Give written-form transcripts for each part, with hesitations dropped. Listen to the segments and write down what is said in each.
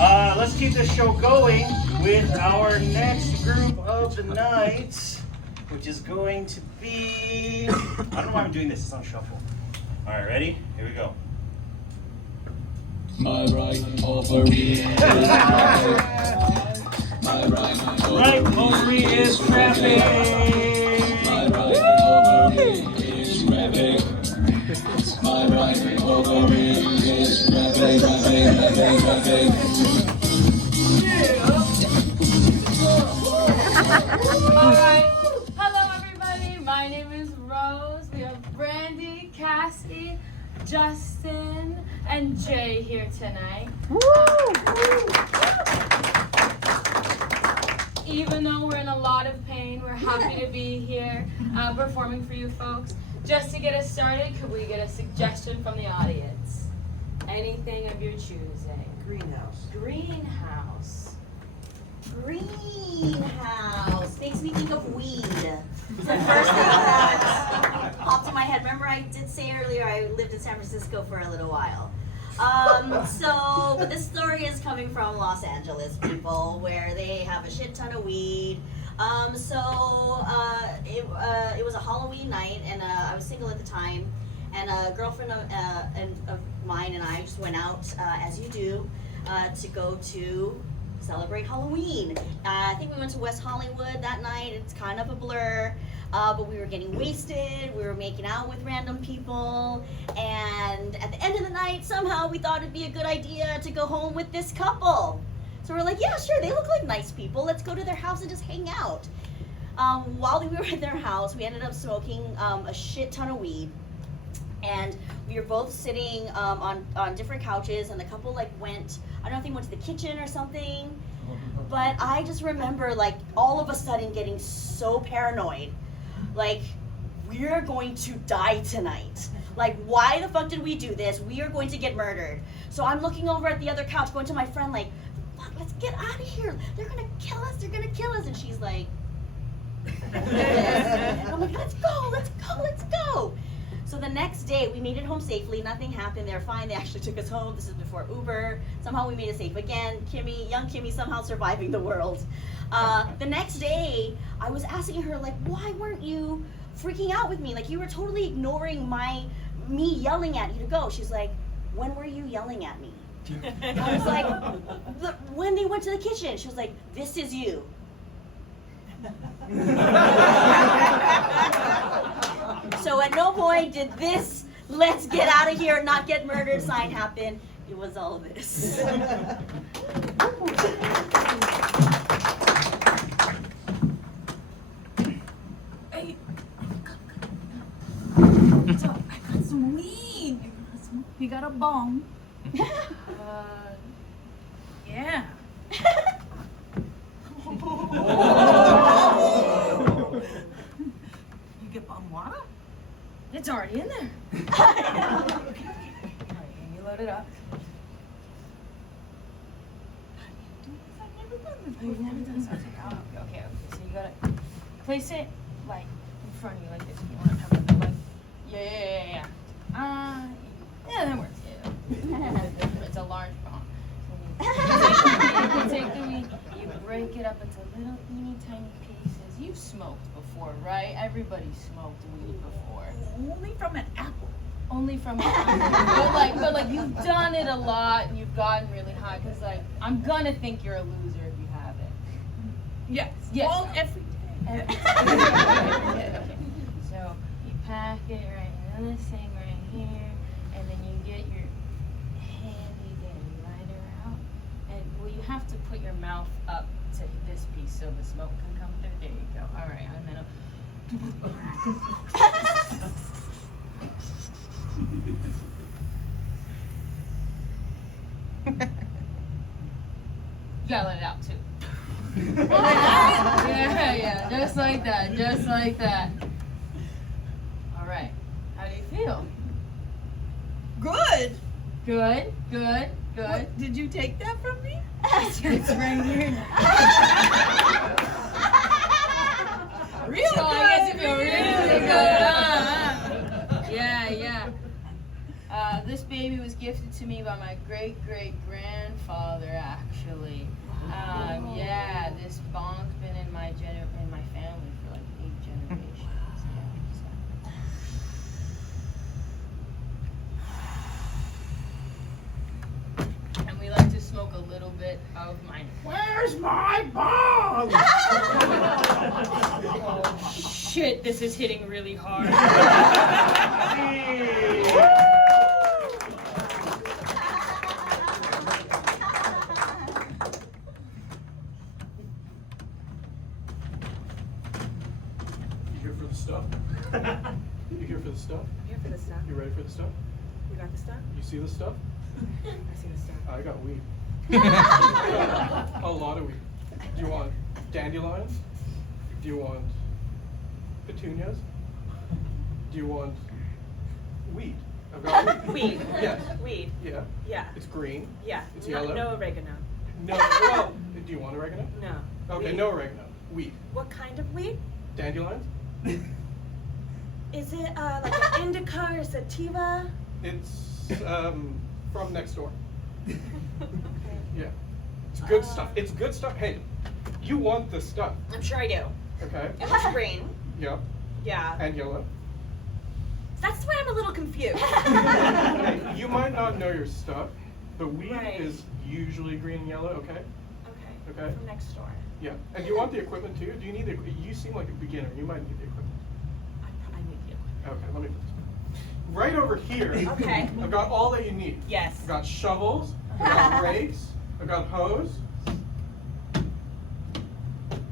Let's keep this show going with our next group of the night, which is going to be... I don't know why I'm doing this. It's on shuffle. All right, ready? Here we go. My right ovary. My right ovary is cramping. My right ovary is cramping. My right ovary is cramping, cramping. Alright, hello everybody, my name is Rose. We have Brandy, Cassie, Justin, and Jay here tonight. Even though we're in a lot of pain, we're happy to be here performing for you folks. Just to get us started, could we get a suggestion from the audience? Anything of your choosing. Greenhouse. Greenhouse. Greenhouse makes me think of weed. It's the first thing that popped in my head. Remember, I did say earlier I lived in San Francisco for a little while. But this story is coming from Los Angeles, people, where they have a shit ton of weed. It was a Halloween night, and I was single at the time, and a girlfriend of mine and I just went out, as you do, to go to celebrate Halloween. I think we went to West Hollywood that night. It's kind of a blur, but we were getting wasted. We were making out with random people, and at the end of the night, somehow we thought it'd be a good idea to go home with this couple. So we're like, yeah, sure, they look like nice people. Let's go to their house and just hang out. While we were at their house, we ended up smoking a shit ton of weed. And we were both sitting on different couches, and the couple went, I don't know if they went to the kitchen or something, but I just remember all of a sudden getting so paranoid. We're going to die tonight. Why the fuck did we do this? We are going to get murdered. So I'm looking over at the other couch, going to my friend fuck, let's get out of here. They're gonna kill us, they're gonna kill us. And she's like, and I'm like, let's go. So the next day, we made it home safely. Nothing happened. They were fine. They actually took us home. This is before Uber. Somehow we made it safe again. Young Kimmy, somehow surviving the world. The next day, I was asking her, why weren't you freaking out with me? You were totally ignoring me yelling at you to go. She's like, when were you yelling at me? I was like, when they went to the kitchen. She was like, this is you. So at no point did this let's get out of here, not get murdered sign happen. It was all of this. Hey, so I got some weed. You got a bong? Yeah. You get bong water? It's already in there. Alright, you load it up. I've never done this Oh, you've before. never done something. Oh, okay. So you gotta place it in front of you like this. You want to have it yeah. Yeah, that works. Yeah. It's a large bomb. So you take the weed, you break it up into little teeny tiny pieces. You've smoked before, right? Everybody's smoked weed before. Only from an apple. Only from but you've done it a lot and you've gotten really high. Cause I'm gonna think you're a loser if you haven't. Yes. Yes. Every day. Okay. So you pack it right in this thing right here, and then you get your handy dandy lighter out, and you have to put your mouth up to this piece so the smoke can come through. There you go. All right, and then. You gotta let it out too. Yeah, just like that. All right, how do you feel? Good. Good. What, did you take that from me? It's right here. Real So good. I guess you feel really good. Yeah. this baby was gifted to me by my great-great-grandfather, actually. Yeah, this bong's been in my family for like 8 generations. Yeah, and we like to smoke a little bit of my. Where's my bong? Oh shit! This is hitting really hard. You here for the stuff? You here for the stuff? Here for the stuff. You ready for the stuff? You got the stuff? You see the stuff? I see the stuff. I got weed. A lot of weed. Do you want dandelions? Do you want petunias? Do you want weed? I've got weed. Weed. Yes. Weed. Yeah. Yeah. It's green. Yeah. It's No- yellow. No oregano. No. Well, do you want oregano? No. Okay, Weed. no oregano. Weed. What kind of weed? Dandelions? Is it like an indica or sativa? It's from next door. Okay. Yeah. It's good stuff. It's good stuff. Hey, you want this stuff, I'm sure I do. okay? It looks green. Yeah. Yeah. And yellow. That's why I'm a little confused. Hey, you might not know your stuff, but weed Right. is usually green and yellow, okay? Okay. Okay. From next door. Yeah. And you want the equipment too? Do you need the you seem like a beginner. You might need the equipment. I need the equipment. Okay, let me put this. Right over here, Okay. I've got all that you need. Yes. I've got shovels, I've got rakes, I've got hose.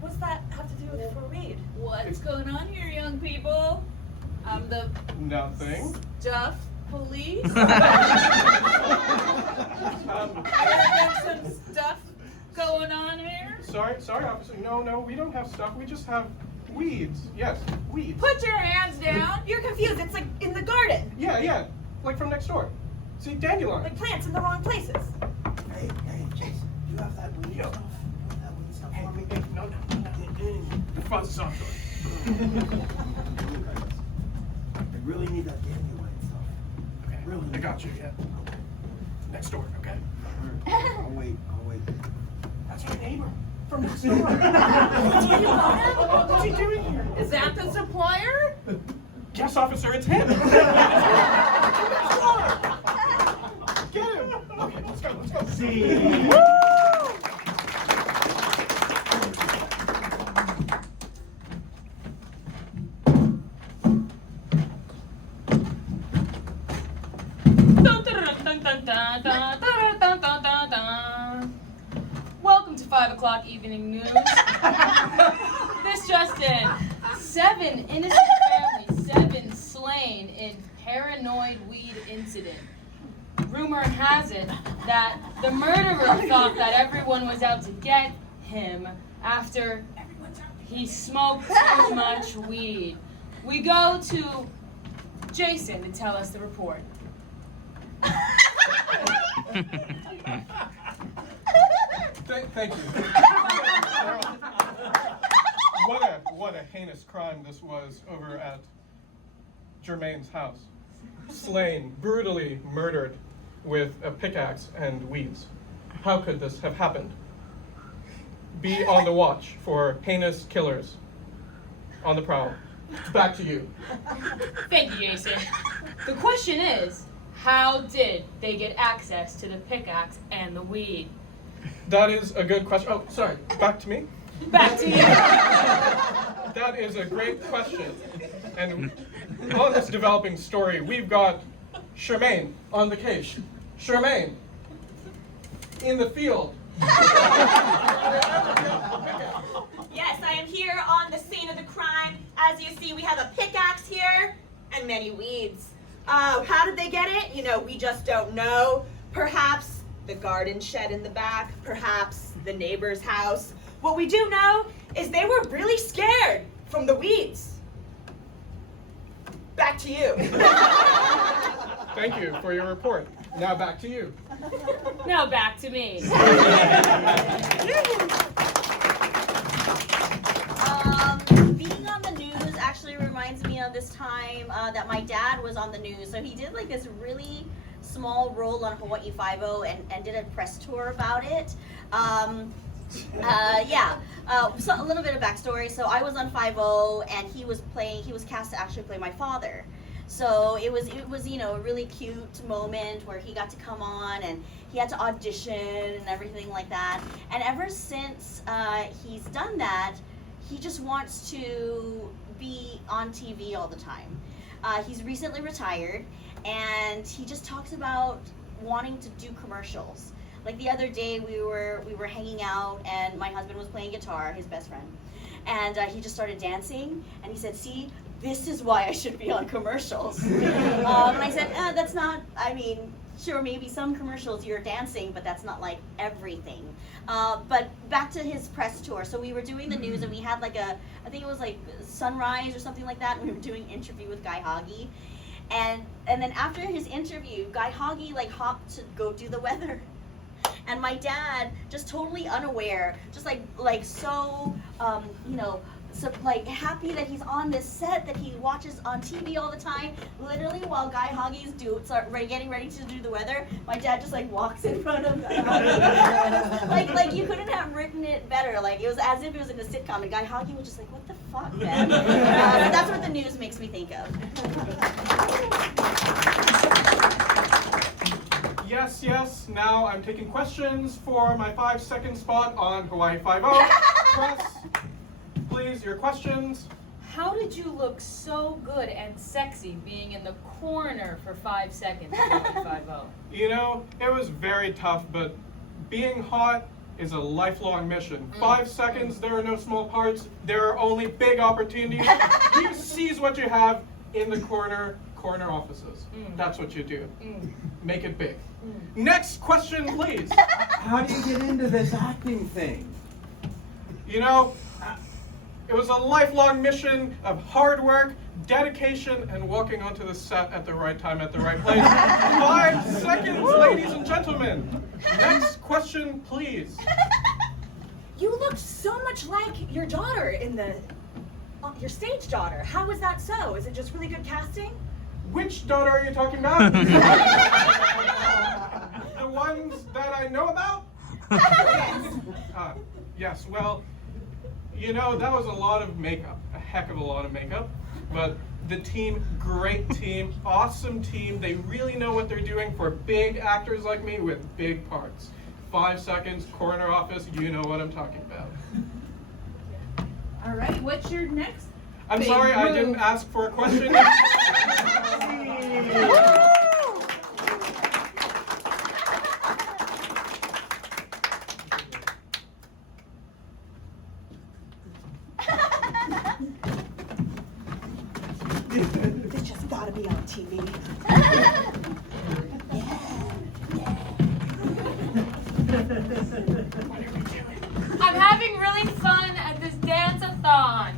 What's that have to do with for weed? What's going on here, young people? I'm the Nothing. stuff police. Um, There's some stuff going on here. sorry, officer. No, we don't have stuff. We just have weeds. Yes, weeds. Put your hands down. You're confused. It's like in the garden. Yeah, like from next door. See, dandelion. Like plants in the wrong places. Hey, Jason, you have that weed stuff? You have that weed stuff for me? No. The fuzz is off. I really need that dandelion stuff. Okay, Really? I got you. Yeah. Next door. Okay. I'll wait. That's my neighbor from next door. What's he doing here? Is that the supplier? Yes, officer, it's him. Get him. Okay, let's go. See. Welcome to 5 o'clock evening news. This just in: 7 innocent families, 7 slain in paranoid weed incident. Rumor has it that the murderer thought that everyone was out to get him after he smoked too much weed. We go to Jason to tell us the report. Thank you. What a heinous crime this was over at Jermaine's house. Slain, brutally murdered with a pickaxe and weeds. How could this have happened? Be on the watch for heinous killers on the prowl. Back to you. Thank you, Jason. The question is, how did they get access to the pickaxe and the weed? That is a good question. Oh, sorry. Back to me. Back to you. That is a great question. And on this developing story, we've got Charmaine on the case. Charmaine, in the field. Yes, I am here on the scene of the crime. As you see, we have a pickaxe here and many weeds. How did they get it? You know, we just don't know. Perhaps the garden shed in the back, perhaps the neighbor's house. What we do know is they were really scared from the weeds. Back to you. Thank you for your report. Now back to you. Now back to me. Being on the news actually reminds me of this time that my dad was on the news. So he did like this really small role on Hawaii Five-0 and did a press tour about it. So a little bit of backstory. So I was on 5-0 and he was cast to actually play my father. So it was a really cute moment where he got to come on and he had to audition and everything like that. And ever since he's done that, he just wants to be on TV all the time. He's recently retired and he just talks about wanting to do commercials. Like the other day we were hanging out and my husband was playing guitar, his best friend, and he just started dancing and he said, "See, this is why I should be on commercials." And I said, that's not, sure, maybe some commercials you're dancing, but that's not like everything. But back to his press tour. So we were doing the news and we had like I think it was like Sunrise or something like that, and we were doing an interview with Guy Hoggy. And then after his interview, Guy Hoggy like hopped to go do the weather. And my dad, just totally unaware, just like so, so like happy that he's on this set that he watches on TV all the time. Literally, while Guy Hoggy's getting ready to do the weather, my dad just like walks in front of Guy Hoggy. like you couldn't have written it better. Like it was as if it was in a sitcom, and Guy Hoggy was just like, "What the fuck, man?" So that's what the news makes me think of. Yes. Now I'm taking questions for my 5-second spot on Hawaii Five-0. Press, please, your questions. How did you look so good and sexy being in the corner for 5 seconds at 5-0? It was very tough, but being hot is a lifelong mission. 5 seconds, there are no small parts. There are only big opportunities. You seize what you have in the corner offices. That's what you do. Make it big. Next question, please. How do you get into this acting thing? It was a lifelong mission of hard work, dedication, and walking onto the set at the right time, at the right place. 5 seconds, ladies and gentlemen. Next question, please. You look so much like your daughter your stage daughter. How is that so? Is it just really good casting? Which daughter are you talking about? The ones that I know about? Yes, well, that was a lot of makeup, a heck of a lot of makeup, but the team, great team, awesome team. They really know what they're doing for big actors like me with big parts. 5 seconds, corner office, you know what I'm talking about. All right, what's your next? I'm sorry, I didn't ask for a question. This just gotta be on TV. I'm having really fun at this dance-a-thon.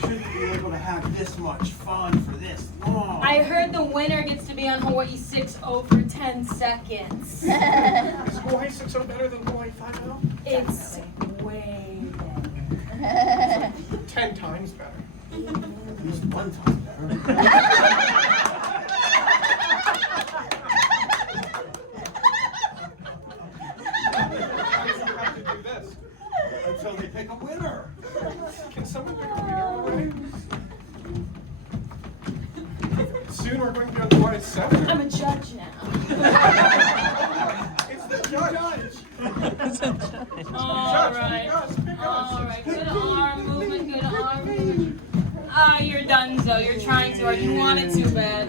Shouldn't be able to have this much fun for this long. I heard the winner gets to be on Hawaii 6-0 for 10 seconds. Is Hawaii 6-0 better than Hawaii 5-0? It's way better. 10 times better. At least 1 time better. Have to do this. Until they pick a winner. Can someone pick a winner already? Soon we're going to be on Hawaii 7. I'm a judge now. It's the judge. All right. Pick us. All right. Good arm movement. Good arm movement. Ah, you're done, Zoe. You're trying too hard. You want it too bad.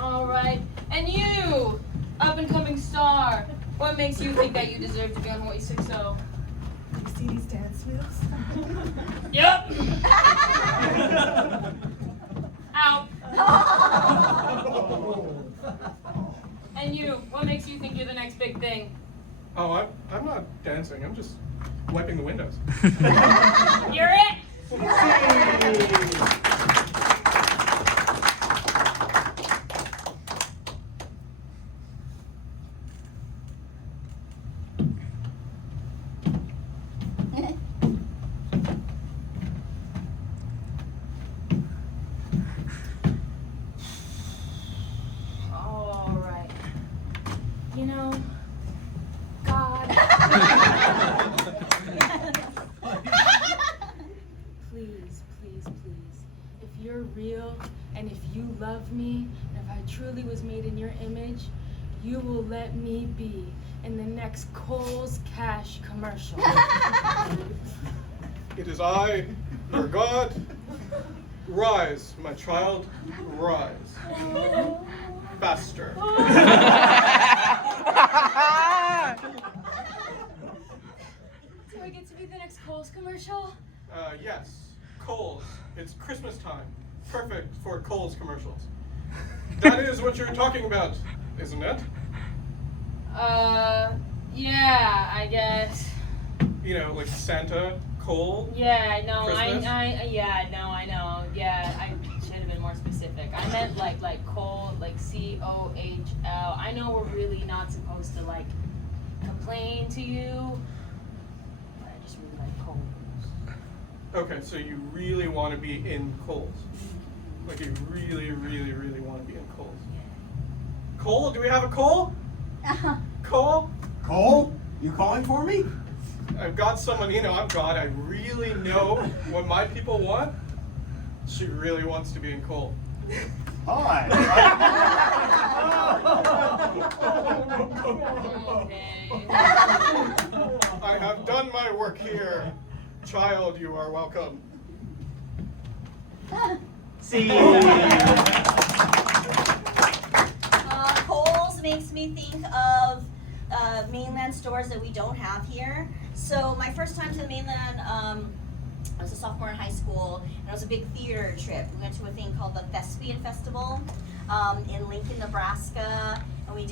All right. And you, up-and-coming star, what makes you think that you deserve to be on Hawaii 6-0? You see these dance moves? Yep. Out. And you, what makes you think you're the next big thing? Oh, I'm not dancing. I'm just wiping the windows. You're it. you know, God. Please, please, please. If you're real and if you love me, and if I truly was made in your image, you will let me be in the next Kohl's Cash commercial. It is I, your God. Rise, my child, rise. Faster. Do I get to be the next Kohl's commercial? Yes, Kohl's. It's Christmas time. Perfect for Kohl's commercials. That is what you're talking about, isn't it? Yeah, I guess. You know, like Santa, Kohl. Yeah, no, Christmas? I know. Yeah, I should have been more specific. I meant like Kohl, like COHL. I know we're really not supposed to like complain to you, but I just really like Kohl. Okay, so you really want to be in Kohl's. Like you really, really, really want to be in Kohl's. Kohl, do we have a Kohl? Kohl? Cole, you calling for me? I've got someone, you know, I'm God. I really know what my people want. She really wants to be in Kohl. Hi. Okay. I have done my work here. Child, you are welcome. See. Kohl's makes me think of mainland stores that we don't have here. So my first time to the mainland, I was a sophomore in high school, and it was a big theater trip. We went to a thing called the Thespian Festival in Lincoln, Nebraska, and we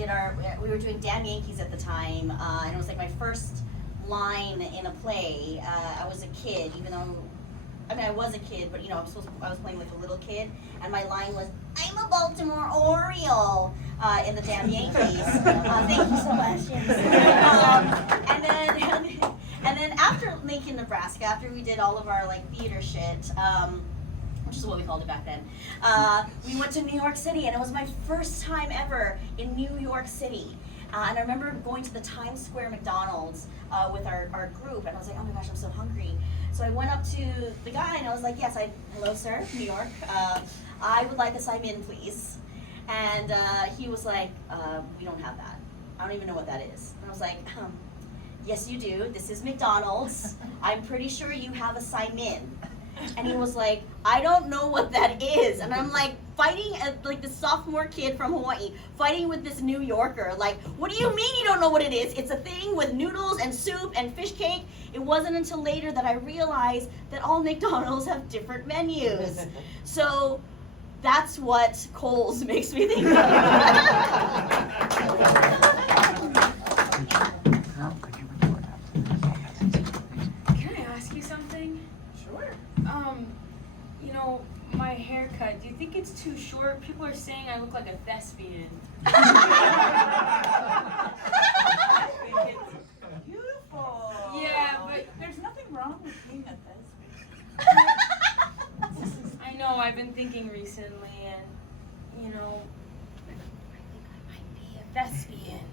were doing Damn Yankees at the time, and it was like my first line in a play. I was a kid, even though I was a kid, but you know, I was playing with a little kid, and my line was, "I'm a Baltimore Oriole," in the Damn Yankees. Thank you so much. Yes. And then after Lincoln, Nebraska, after we did all of our like theater shit, which is what we called it back then, we went to New York City, and it was my first time ever in New York City. And I remember going to the Times Square McDonald's with our group, and I was like, oh my gosh, I'm so hungry. So I went up to the guy, and I was like, yes, hello, sir, New York. I would like a Simon, please. And he was like, we don't have that. I don't even know what that is. And I was like, yes, you do. This is McDonald's. I'm pretty sure you have a Simon. And he was like, I don't know what that is. And I'm like fighting like the sophomore kid from Hawaii, fighting with this New Yorker. Like, what do you mean you don't know what it is? It's a thing with noodles and soup and fish cake. It wasn't until later that I realized that all McDonald's have different menus. So that's what Kohl's makes me think of. Can I ask you something? Sure. You know, my haircut, do you think it's too short? People are saying I look like a thespian. I think it's beautiful. Yeah, but there's nothing wrong with being a thespian. I know I've been thinking recently, and, you know, I think I might be a thespian.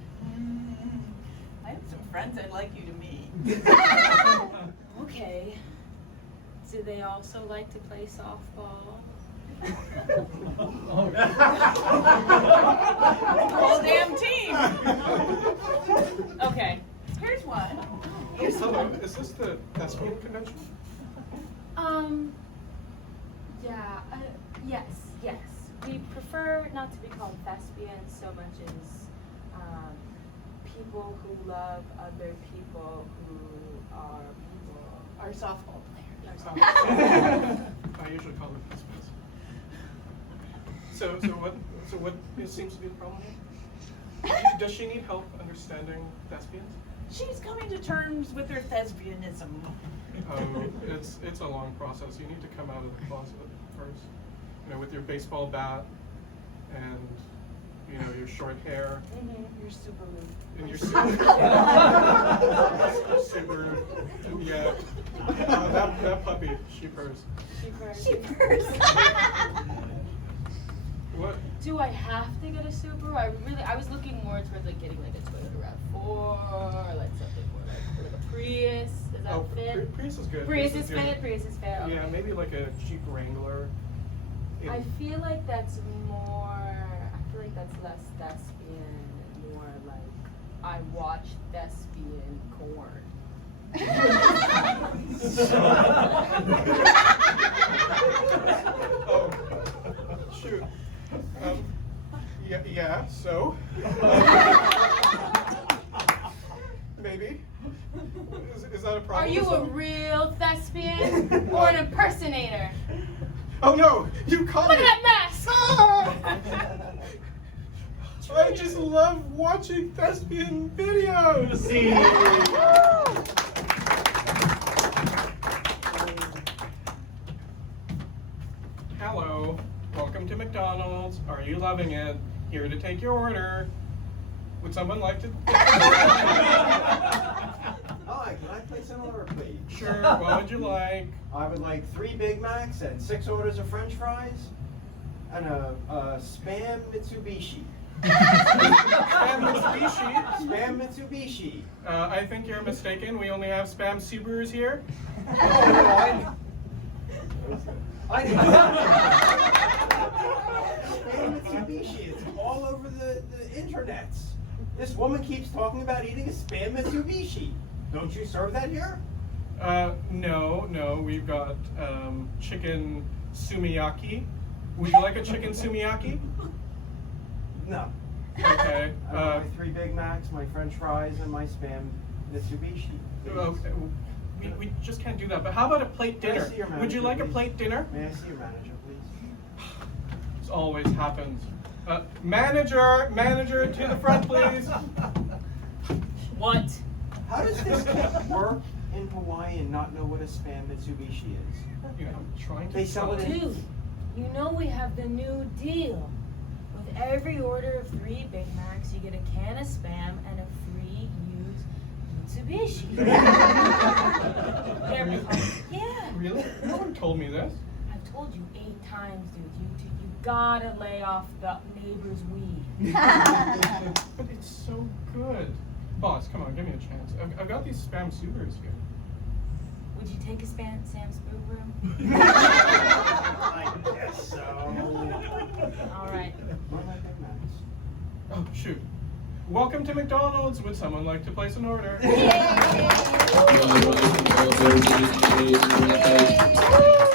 I have some friends I'd like you to meet. Okay. Do they also like to play softball? Whole damn team. Okay. Here's one. Hello, is this the Thespian convention? Yeah, yes. We prefer not to be called thespians so much as people who love other people who are people. Our softball player. I usually call them thespians. So what seems to be the problem here? Does she need help understanding thespians? She's coming to terms with her thespianism. It's a long process. You need to come out of the closet first. You know, with your baseball bat and you know your short hair. You're super rude. And your super, yeah. That puppy, she purrs. She purrs. She purrs. What What? Do I have to get a Subaru? I was looking more towards like getting like a Toyota RAV4 or like something more like a Prius. Does that fit? Prius is good. Prius is fit. Prius is fit. Okay. Yeah, maybe like a Jeep Wrangler. I feel like that's more. I feel like that's less thespian, more like I watched thespian corn. Oh, shoot. Yeah, so? Maybe. Is that a problem? Are you a real thespian or an impersonator? Oh no, you caught Look me! at that mask! Ah! I just love watching thespian videos! See. Hello, welcome to McDonald's. Are you loving it? Here to take your order. Would someone like to? Hi, can I place an order, please? Sure, what would you like? I would like 3 Big Macs and 6 orders of French fries and a Spam Mitsubishi. Spam Mitsubishi. Spam Mitsubishi. I think you're mistaken. We only have Spam Subarus here. Oh, no, I know. Spam Mitsubishi. It's all over the internets. This woman keeps talking about eating a Spam Mitsubishi. Don't you serve that here? No, we've got chicken sumiyaki. Would you like a chicken sumiyaki? No. Okay. I want my 3 Big Macs, my French fries, and my Spam Mitsubishi. please. Okay. We just can't do that. But how about a plate May I dinner? see your Would you manager, like a please? plate dinner? May I see your manager, please? This always happens. Manager to the front, please. What? How does this kid work in Hawaii and not know what a Spam Mitsubishi is? Yeah, I'm trying to. They sell it in. Dude, you know we have the new deal. With every order of 3 Big Macs, you get a can of Spam and a free used Mitsubishi. They're yeah. Really? No one told me this. I've told you 8 times, dude. You gotta lay off the neighbor's weed. But it's so good. Boss, come on, give me a chance. I've got these Spam Subarus here. Would you take a Sam's Subaru? I guess so. All right. Where are my Big Macs? Oh, shoot. Welcome to McDonald's. Would someone like to place an order? My right ovary is rapid.